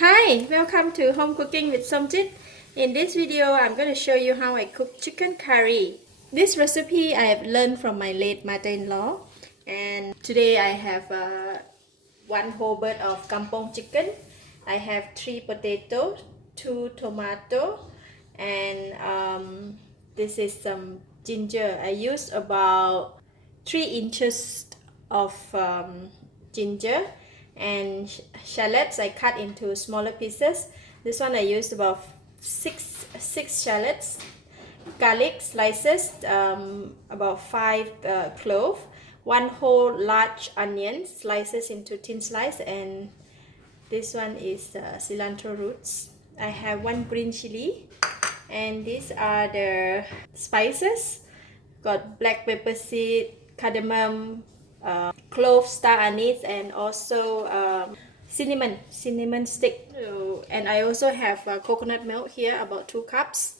Hi, welcome to Home Cooking with Somjit. In this video, I'm going to show you how I cook chicken curry. This recipe I have learned from my late mother-in-law, and today I have one whole bird of kampong chicken. I have 3 potatoes, 2 tomato, and this is some ginger. I used about 3 inches of ginger, and shallots I cut into smaller pieces. This one I used about six shallots, garlic slices, about 5 cloves, 1 whole large onion slices into thin slice, and this one is cilantro roots. I have 1 green chili, and these are the spices. Got black pepper seed, cardamom, clove, star anise, and also cinnamon stick. And I also have coconut milk here, about 2 cups.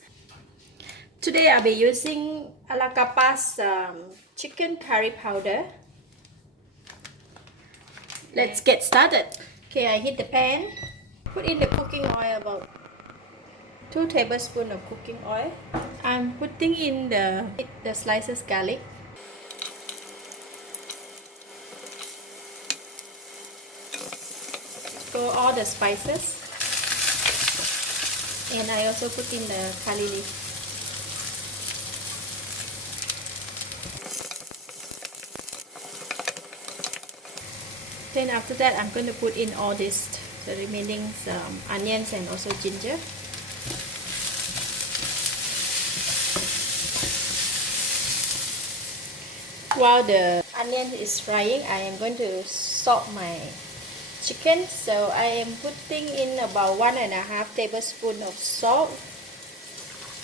Today I'll be using Alakapa's chicken curry powder. Let's get started. Okay, I heat the pan. Put in the cooking oil, about 2 tablespoons of cooking oil. I'm putting in the slices garlic. Throw all the spices, and I also put in the curry leaf. Then after that, I'm going to put in all this, the remaining onions and also ginger. While the onion is frying, I am going to salt my chicken. So I am putting in about 1.5 tablespoons of salt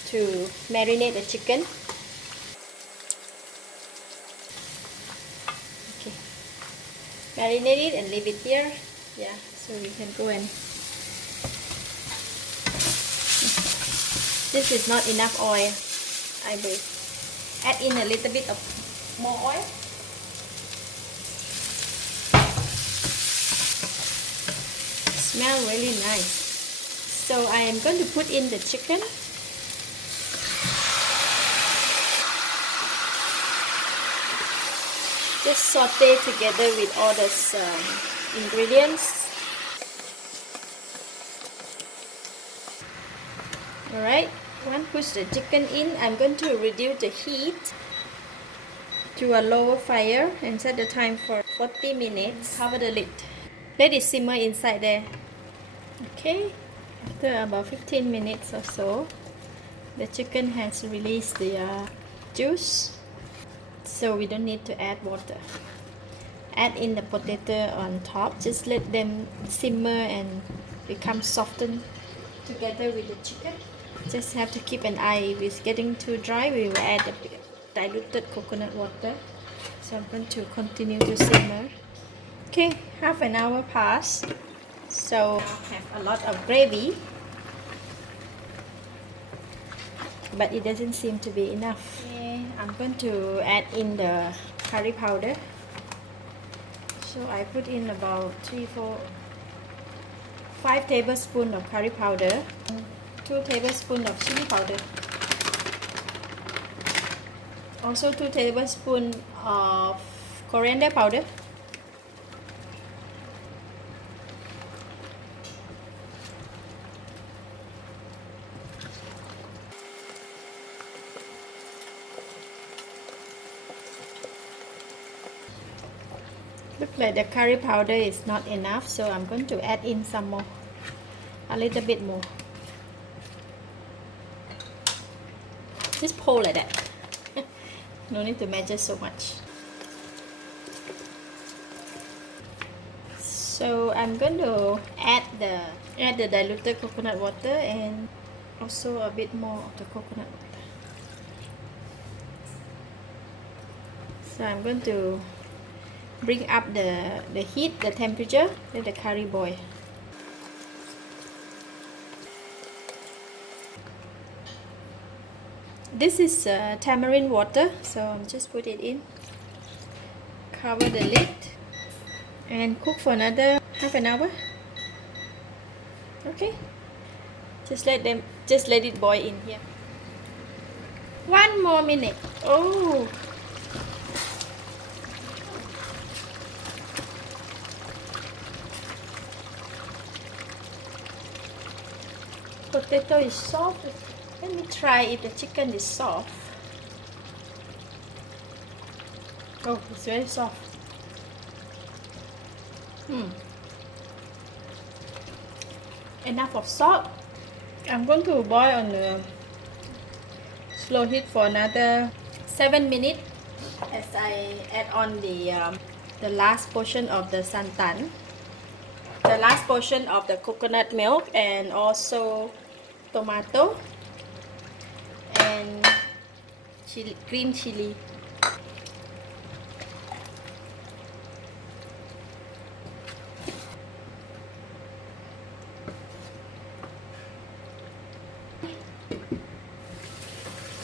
to marinate the chicken. Okay, marinate it and leave it here. Yeah, so we can go and this is not enough oil. I will add in a little bit of more oil. Smell really nice. So I am going to put in the chicken. Just saute together with all those ingredients. Alright, once push the chicken in, I'm going to reduce the heat to a lower fire and set the time for 40 minutes. Cover the lid. Let it simmer inside there. Okay, after about 15 minutes or so, the chicken has released the juice, so we don't need to add water. Add in the potato on top. Just let them simmer and become softened together with the chicken. Just have to keep an eye. If it's getting too dry, we will add a diluted coconut water. So I'm going to continue to simmer. Okay, half an hour passed. So I have a lot of gravy, but it doesn't seem to be enough. Okay, I'm going to add in the curry powder. So I put in about 5 tablespoons of curry powder, 2 tablespoons of chili powder, also 2 tablespoons of coriander powder, Look like the curry powder is not enough, so I'm going to add in some more, a little bit more. Just pour like that. No need to measure so much. So I'm going to add the diluted coconut water and also a bit more of the coconut water. So I'm going to bring up the heat, the temperature, let the curry boil. This is tamarind water, so I'll just put it in. Cover the lid and cook for another half an hour. Okay, just let it boil in here. 1 more minute. Oh, potato is soft. Let me try if the chicken is soft. Oh, it's very soft. Enough of salt. I'm going to boil on the slow heat for another 7 minutes as I add on the last portion of the santan, the last portion of the coconut milk, and also tomato and chili, green chili.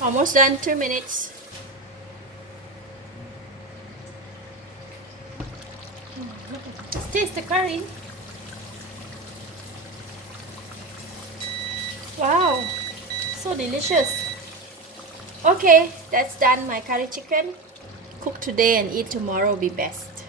Almost done. 2 minutes. Let's taste the curry. Wow, so delicious. Okay, that's done. My curry chicken. Cook today and eat tomorrow will be best.